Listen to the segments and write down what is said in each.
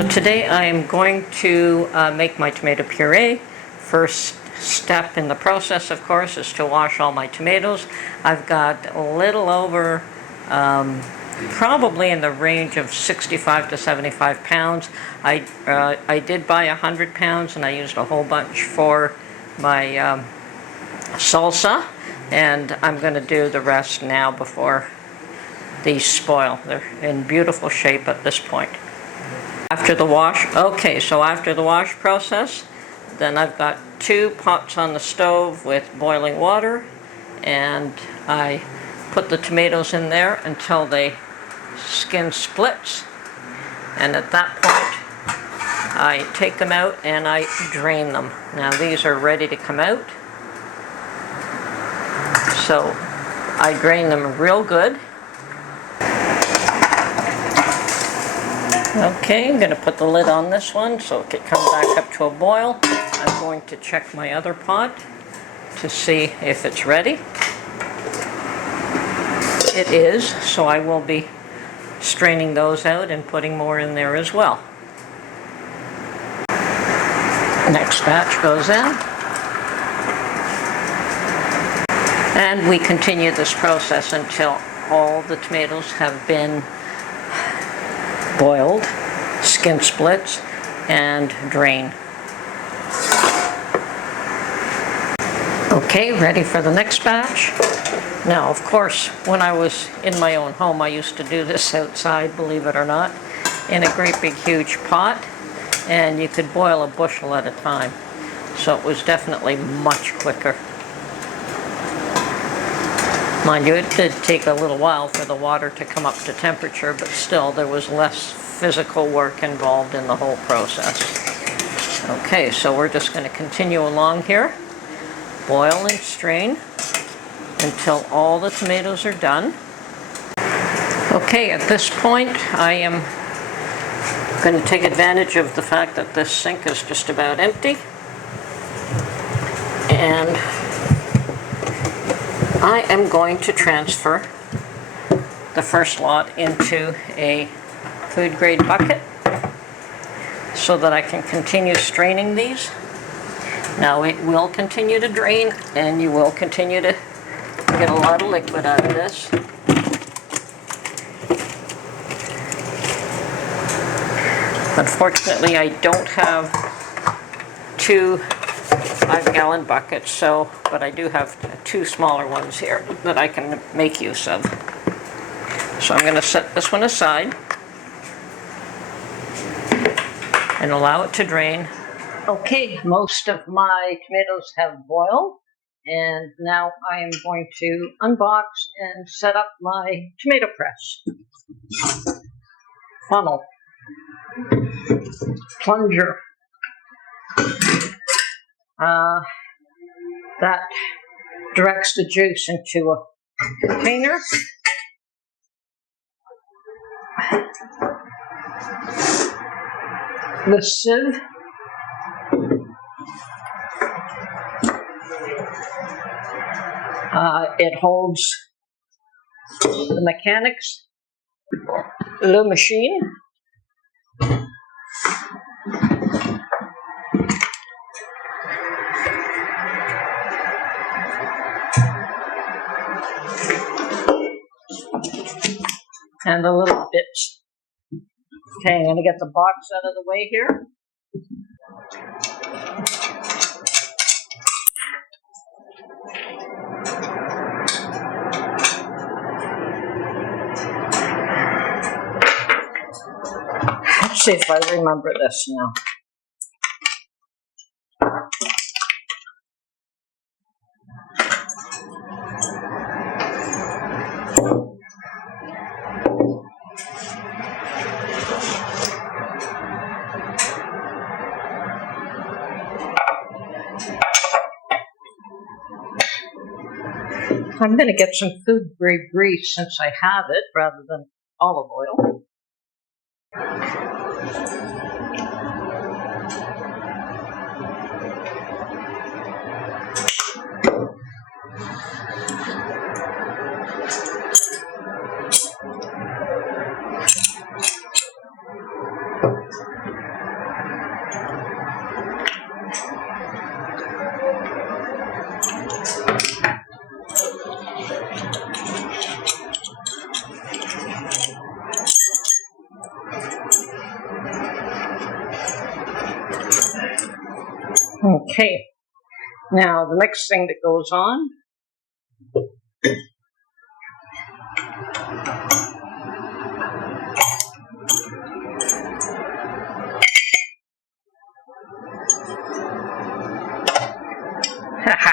So today I am going to make my tomato puree. First step in the process, of course, is to wash all my tomatoes. I've got a little over, probably in the range of 65 to 75 pounds. I did buy 100 pounds and I used a whole bunch for my salsa, and I'm going to do the rest now before these spoil. They're in beautiful shape at this point. After the wash, after the wash process, then I've got 2 pots on the stove with boiling water, and I put the tomatoes in there until they skin splits, and at that point I take them out and I drain them. Now these are ready to come out, so I drain them real good. Okay, I'm going to put the lid on this one so it can come back up to a boil. I'm going to check my other pot to see if it's ready. It is, so I will be straining those out and putting more in there as well. Next batch goes in. And we continue this process until all the tomatoes have been boiled, skin splits, and drain. Okay, ready for the next batch. Now, of course, when I was in my own home, I used to do this outside, believe it or not, in a great big huge pot, and you could boil a bushel at a time. So it was definitely much quicker. Mind you, it did take a little while for the water to come up to temperature, but still there was less physical work involved in the whole process. Okay, so we're just going to continue along here. Boil and strain until all the tomatoes are done. Okay, at this point I am going to take advantage of the fact that this sink is just about empty, and I am going to transfer the first lot into a food grade bucket so that I can continue straining these. Now it will continue to drain and you will continue to get a lot of liquid out of this. Unfortunately, I don't have 2 5-gallon buckets, but I do have 2 smaller ones here that I can make use of. So I'm going to set this one aside and allow it to drain. Okay, most of my tomatoes have boiled, and now I am going to unbox and set up my tomato press. Funnel. Plunger. That directs the juice into a container. The sieve. It holds the mechanics, the machine. And the little bits. Okay, I'm going to get the box out of the way here. Let's see if I remember this now. I'm going to get some food grade grease since I have it rather than olive oil. Okay, now the next thing that goes on haha.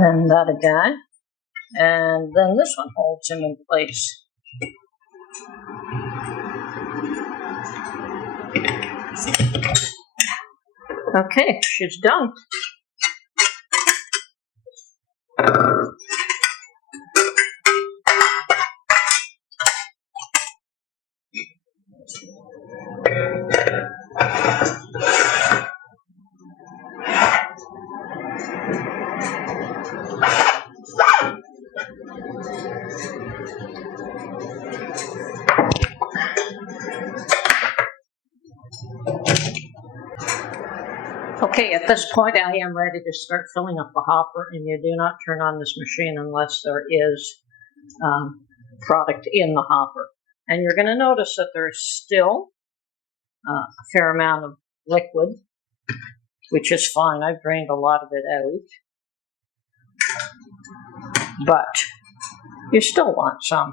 And that again. And then this one holds him in place. Okay, she's done. Okay, at this point I am ready to start filling up the hopper, and you do not turn on this machine unless there is product in the hopper. And you're going to notice that there's still a fair amount of liquid, which is fine. I've drained a lot of it out. But you still want some.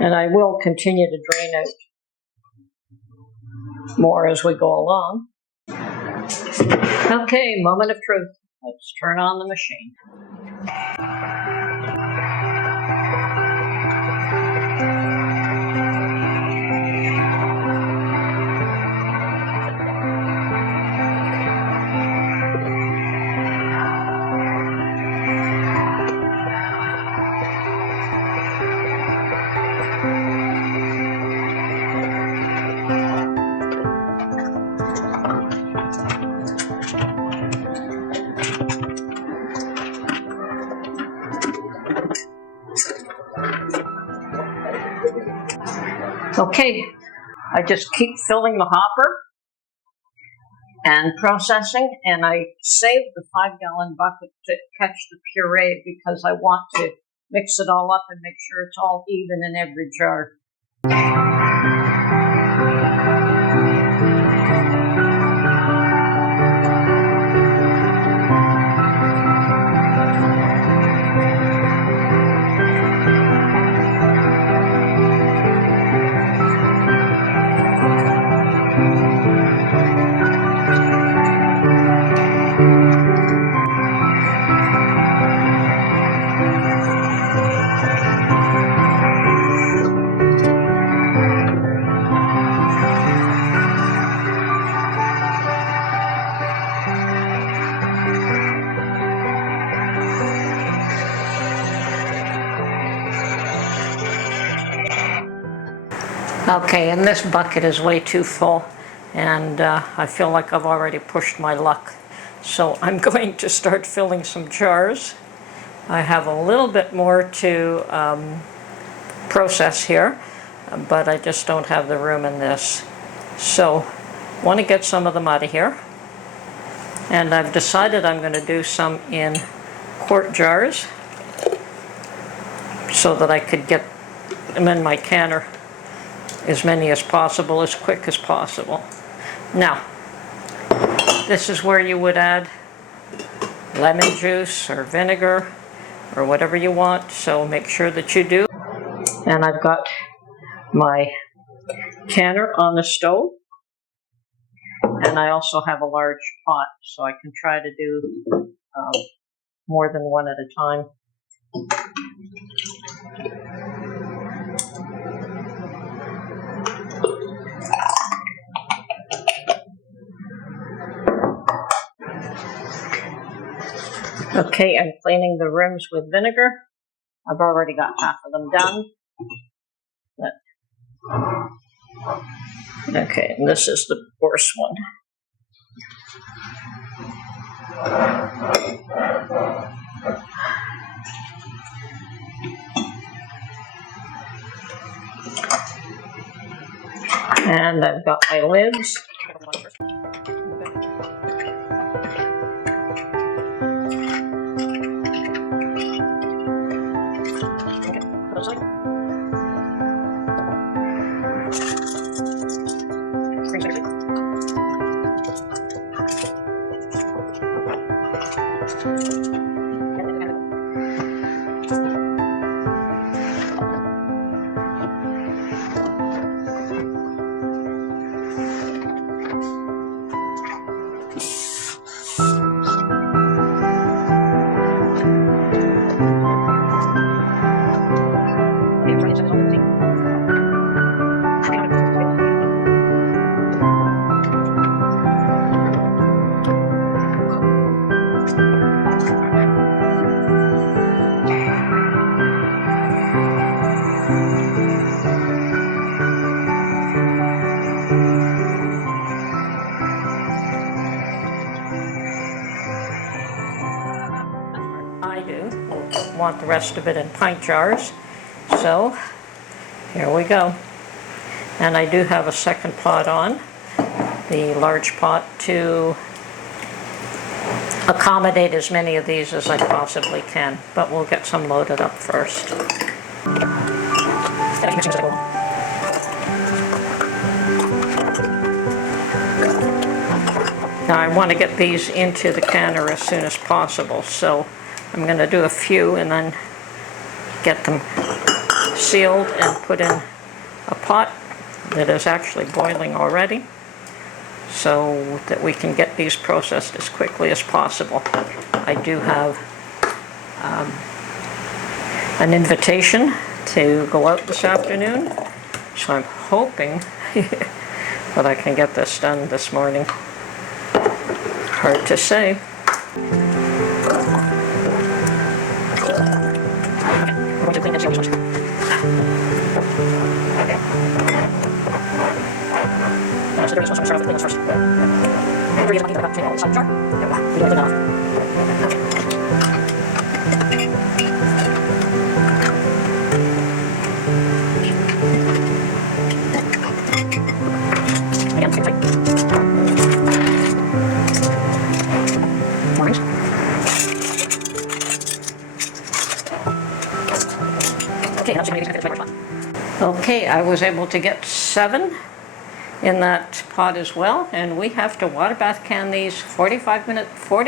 And I will continue to drain out more as we go along. Okay, moment of truth. Let's turn on the machine. Okay, I just keep filling the hopper and processing, and I saved the 5-gallon bucket to catch the puree because I want to mix it all up and make sure it's all even in every jar. Okay, and this bucket is way too full, and I feel like I've already pushed my luck. So I'm going to start filling some jars. I have a little bit more to process here, but I just don't have the room in this. So I want to get some of them out of here. And I've decided I'm going to do some in quart jars so that I could get them in my canner, as many as possible, as quick as possible. Now, this is where you would add lemon juice or vinegar or whatever you want, so make sure that you do. And I've got my canner on the stove, and I also have a large pot, so I can try to do more than one at a time. Okay, I'm cleaning the rims with vinegar. I've already got half of them done. Okay, and this is the worst one. And I've got my lids. I do want the rest of it in pint jars, so here we go. And I do have a second pot on, the large pot, to accommodate as many of these as I possibly can, but we'll get some loaded up first. Now I want to get these into the canner as soon as possible, so I'm going to do a few and then get them sealed and put in a pot that is actually boiling already, so that we can get these processed as quickly as possible. I do have an invitation to go out this afternoon, so I'm hoping that I can get this done this morning. Hard to say. We're going to clean this out. So there is one, so I'm going to start off with clean this first. There is one that I've got inside the jar. We don't clean that off. Again, same thing. Orange. Okay, now I'm just going to use my pot. Okay, I was able to get 7 in that pot as well, and we have to water bath can these 40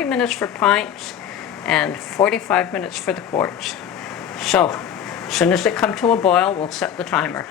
minutes for pints and 45 minutes for the quarts. So as soon as they come to a boil, we'll set the timer.